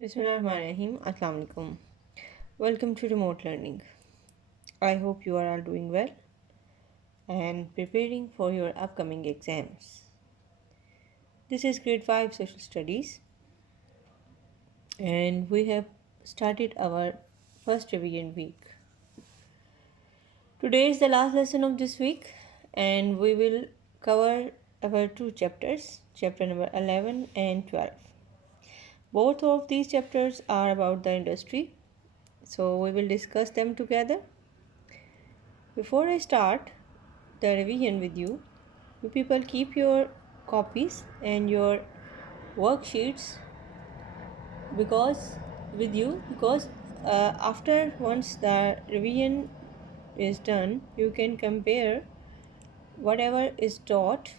Bismillahirrahmanirrahim. Assalamu alaikum. Welcome to remote learning. I hope you are all doing well and preparing for your upcoming exams. This is grade 5 social studies and we have started our first revision week. Today is the last lesson of this week and we will cover our two chapters, chapter number 11 and 12. Both of these chapters are about the industry, so we will discuss them together. Before I start the revision with you, you people keep your copies and your worksheets because after once the revision is done, you can compare whatever is taught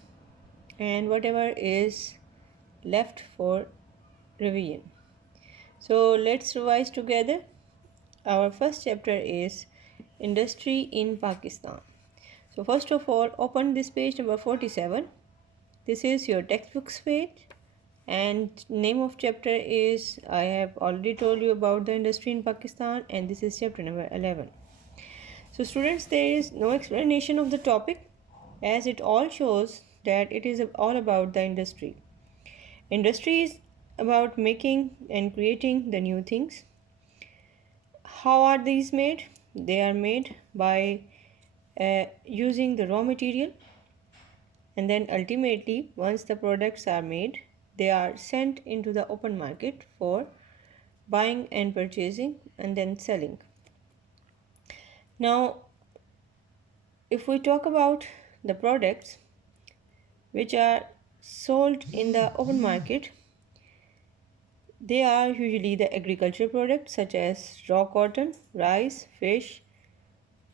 and whatever is left for revision. So let's revise together. Our first chapter is industry in Pakistan. So first of all, open this page number 47. This is your textbooks page and name of chapter is, I have already told you about the industry in Pakistan, and this is chapter number 11. So students, there is no explanation of the topic as it all shows that it is all about the industry. Industry is about making and creating the new things. How are these made? They are made by using the raw material, and then ultimately once the products are made, they are sent into the open market for buying and purchasing and then selling. Now if we talk about the products which are sold in the open market, they are usually the agriculture products such as raw cotton, rice, fish,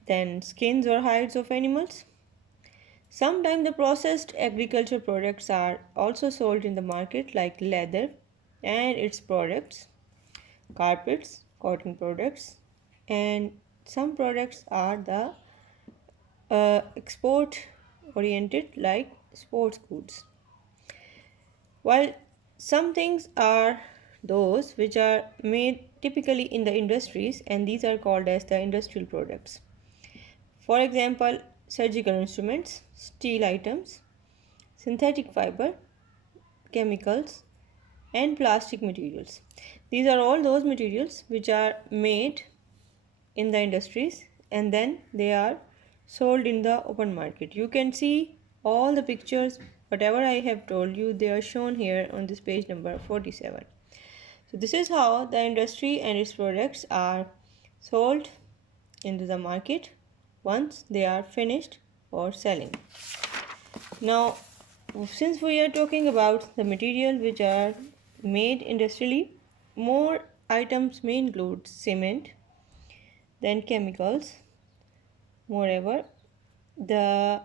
then skins or hides of animals. Sometimes the processed agriculture products are also sold in the market, like leather and its products, carpets, cotton products, and some products are the export oriented, like sports goods. While some things are those which are made typically in the industries, and these are called as the industrial products. For example, surgical instruments, steel items, synthetic fiber, chemicals, and plastic materials. These are all those materials which are made in the industries and then they are sold in the open market. You can see all the pictures, whatever I have told you, they are shown here on this page number 47. So this is how the industry and its products are sold into the market once they are finished for selling. Now, since we are talking about the material which are made industrially, more items may include cement, then chemicals. Moreover, the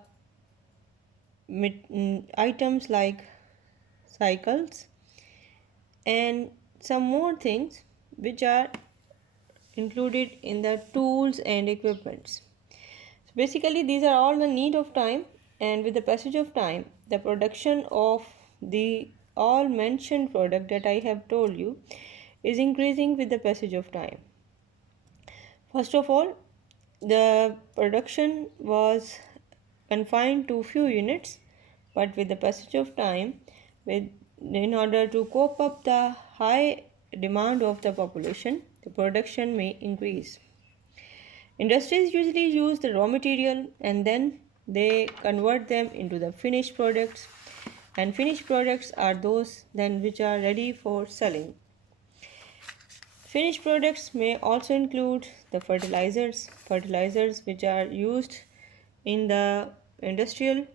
items like cycles and some more things which are included in the tools and equipments. So basically these are all the need of time, and with the passage of time the production of the all mentioned product that I have told you is increasing with the passage of time. First of all, the production was confined to few units, but with the passage of time, in order to cope up the high demand of the population, the production may increase. Industries usually use the raw material and then they convert them into the finished products, and finished products are those then which are ready for selling. Finished products may also include the fertilizers which are used in the industrial,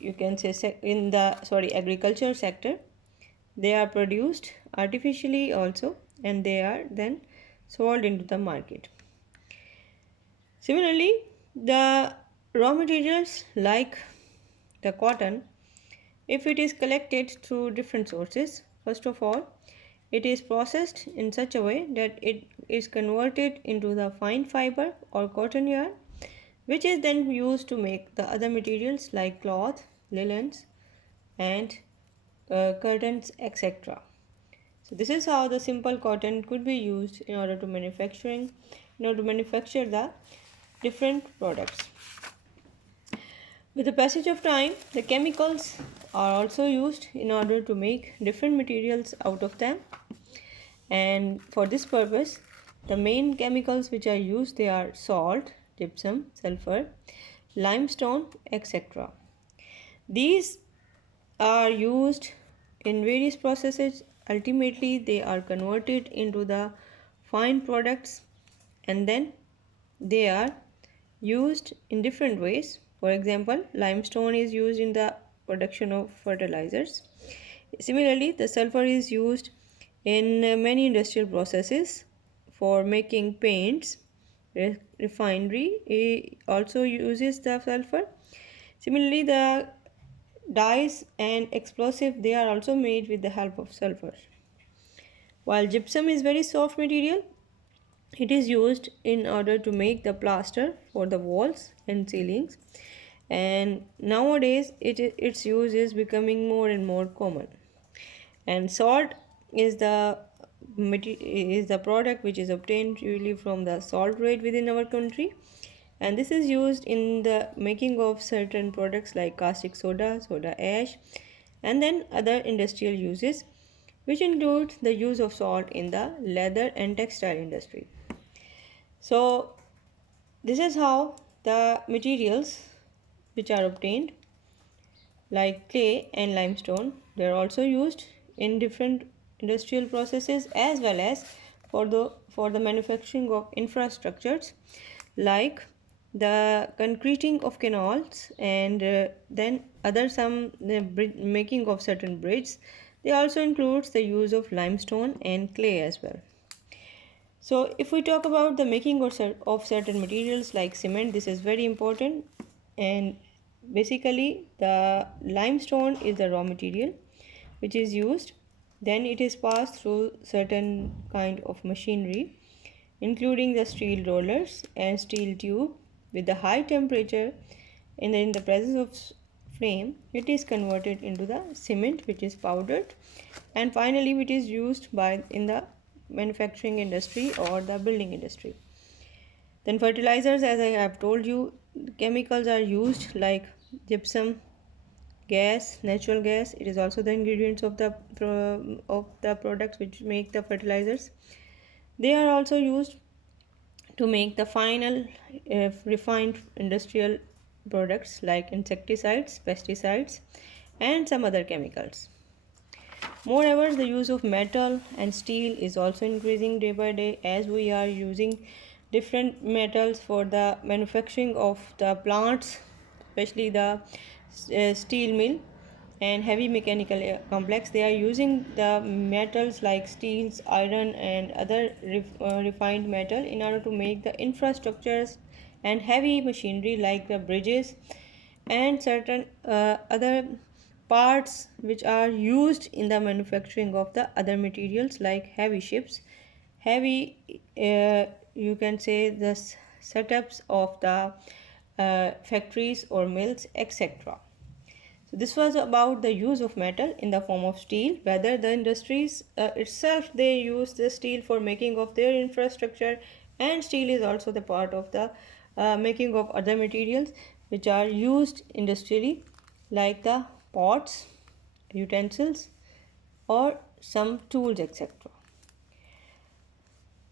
you can say in the agriculture sector. They are produced artificially also and they are then sold into the market. Similarly, the raw materials like the cotton, if it is collected through different sources, first of all, it is processed in such a way that it is converted into the fine fiber or cotton yarn, which is then used to make the other materials like cloth, linens, and curtains, etc. So this is how the simple cotton could be used in order to manufacture the different products. With the passage of time, the chemicals are also used in order to make different materials out of them. And for this purpose, the main chemicals which are used, they are salt, gypsum, sulfur, limestone, etc. These are used in various processes. Ultimately, they are converted into the fine products, and then they are used in different ways. For example, limestone is used in the production of fertilizers. Similarly, the sulfur is used in many industrial processes for making paints. Refinery also uses the sulfur. Similarly, the dyes and explosive, they are also made with the help of sulfur. While gypsum is very soft material, it is used in order to make the plaster for the walls and ceilings, and nowadays its use is becoming more and more common. And salt is the product which is obtained usually from the salt rate within our country, and this is used in the making of certain products like caustic soda, soda ash, and then other industrial uses, which include the use of salt in the leather and textile industry. So this is how the materials which are obtained, like clay and limestone, they are also used in different industrial processes, as well as for the manufacturing of infrastructures, like the concreting of canals, and then other some making of certain bridges. They also includes the use of limestone and clay as well. So if we talk about the making of certain materials like cement, this is very important. And basically the limestone is the raw material which is used. Then it is passed through certain kind of machinery, including the steel rollers and steel tube. With the high temperature and in the presence of flame, it is converted into the cement, which is powdered, and finally it is used in the manufacturing industry or the building industry. Then fertilizers, as I have told you, chemicals are used like gypsum, gas, natural gas. It is also the ingredients of the products which make the fertilizers. They are also used to make the final refined industrial products like insecticides, pesticides, and some other chemicals. Moreover, the use of metal and steel is also increasing day by day, as we are using different metals for the manufacturing of the plants, especially the steel mill and heavy mechanical complex. They are using the metals like steels, iron, and other refined metal in order to make the infrastructures and heavy machinery like the bridges and certain other parts which are used in the manufacturing of the other materials like heavy ships, heavy you can say the setups of the factories or mills, etc. So this was about the use of metal in the form of steel, whether the industries itself they use the steel for making of their infrastructure, and steel is also the part of the making of other materials which are used industrially, like the pots, utensils, or some tools, etc.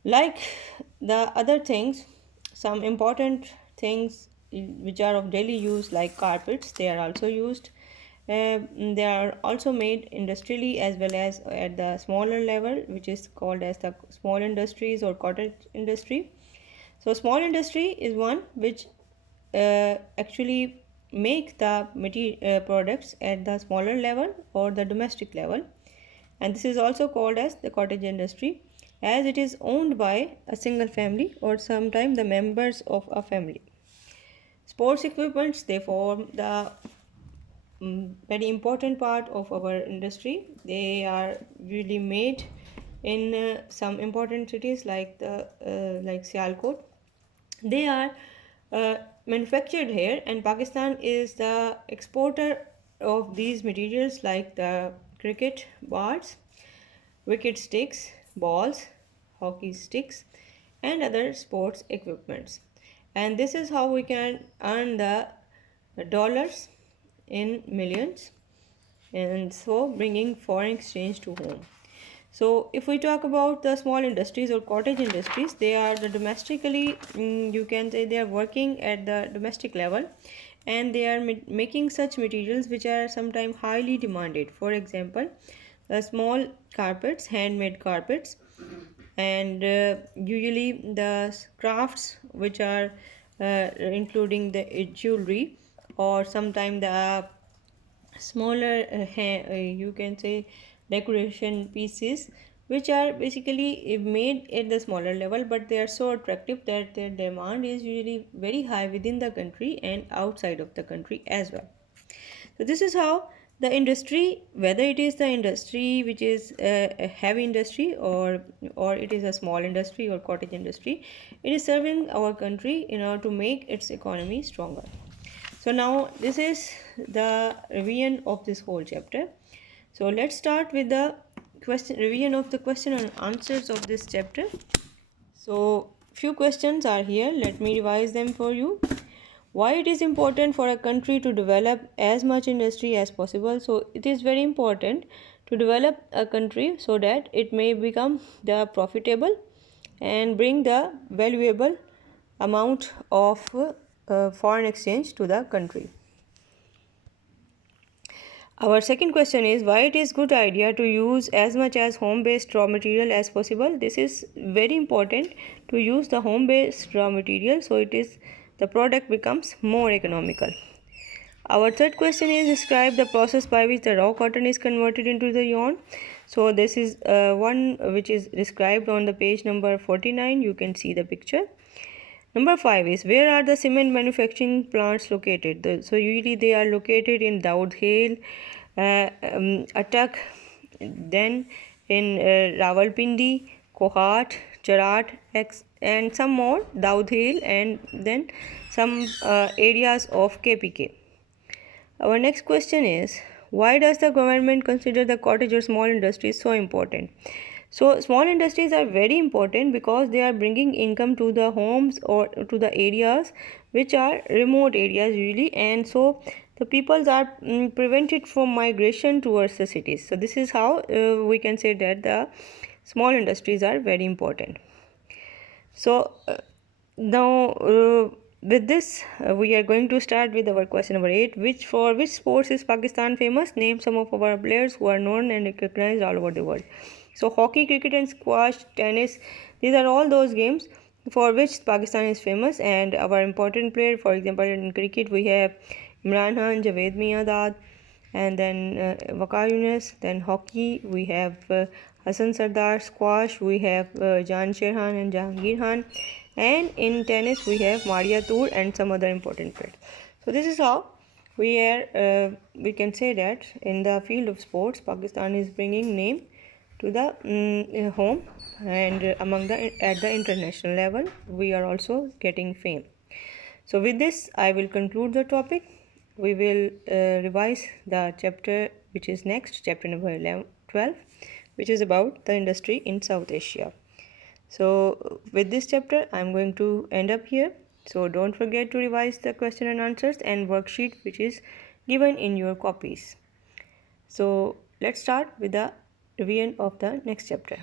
Like the other things, some important things which are of daily use like carpets, they are also used. They are also made industrially as well as at the smaller level, which is called as the small industries or cottage industry. So small industry is one which actually make the material products at the smaller level or the domestic level, and this is also called as the cottage industry, as it is owned by a single family or sometimes the members of a family. Sports equipments, they form the very important part of our industry. They are really made in some important cities like Sialkot. They are manufactured here, and Pakistan is the exporter of these materials like the cricket bats, wicket sticks, balls, hockey sticks, and other sports equipments. And this is how we can earn the dollars in millions, and so bringing foreign exchange to home. So if we talk about the small industries or cottage industries, they are the domestically, you can say they are working at the domestic level, and they are making such materials which are sometimes highly demanded. For example, the small carpets, handmade carpets, and usually the crafts which are including the jewelry, or sometimes the smaller you can say decoration pieces, which are basically made at the smaller level, but they are so attractive that their demand is usually very high within the country and outside of the country as well. So this is how the industry, whether it is the industry which is a heavy industry, or it is a small industry or cottage industry, it is serving our country in order to make its economy stronger. So now this is the revision of this whole chapter. So let's start with the question revision of the question and answers of this chapter. So few questions are here. Let me revise them for you. Why it is important for a country to develop as much industry as possible? So it is very important to develop a country so that it may become the profitable and bring the valuable amount of foreign exchange to the country. Our second question is why it is good idea to use as much as home-based raw material as possible. This is very important to use the home-based raw material, so the product becomes more economical. Our third question is describe the process by which the raw cotton is converted into the yarn. So this is one which is described on the page number 49. You can see the picture. Number 5 is where are the cement manufacturing plants located? So usually they are located in Daudh Hill, Attak, then in Rawalpindi, Kohat, Charat, and some more, Daudh Hill, and then some areas of KPK. Our next question is why does the government consider the cottage or small industries so important? So small industries are very important because they are bringing income to the homes or to the areas which are remote areas usually, and so the peoples are prevented from migration towards the cities. So this is how we can say that the small industries are very important. So now with this we are going to start with our question number 8. For which sports is Pakistan famous? Name some of our players who are known and recognized all over the world. So hockey, cricket and squash, tennis, these are all those games for which Pakistan is famous. And our important player, for example in cricket we have Imran Khan, Javed Miandad, and then Waqar Younis. Then hockey we have Hassan Sardar. Squash we have Jan Sherhan and Jahangir Khan, and in tennis we have Maria Tour and some other important players. So this is how we can say that in the field of sports Pakistan is bringing name to the home, and at the international level we are also getting fame. So with this I will conclude the topic. We will revise the chapter which is next, chapter number 12, which is about the industry in South Asia. So with this chapter I'm going to end up here. So don't forget to revise the question and answers and worksheet which is given in your copies. So let's start with the revision of the next chapter.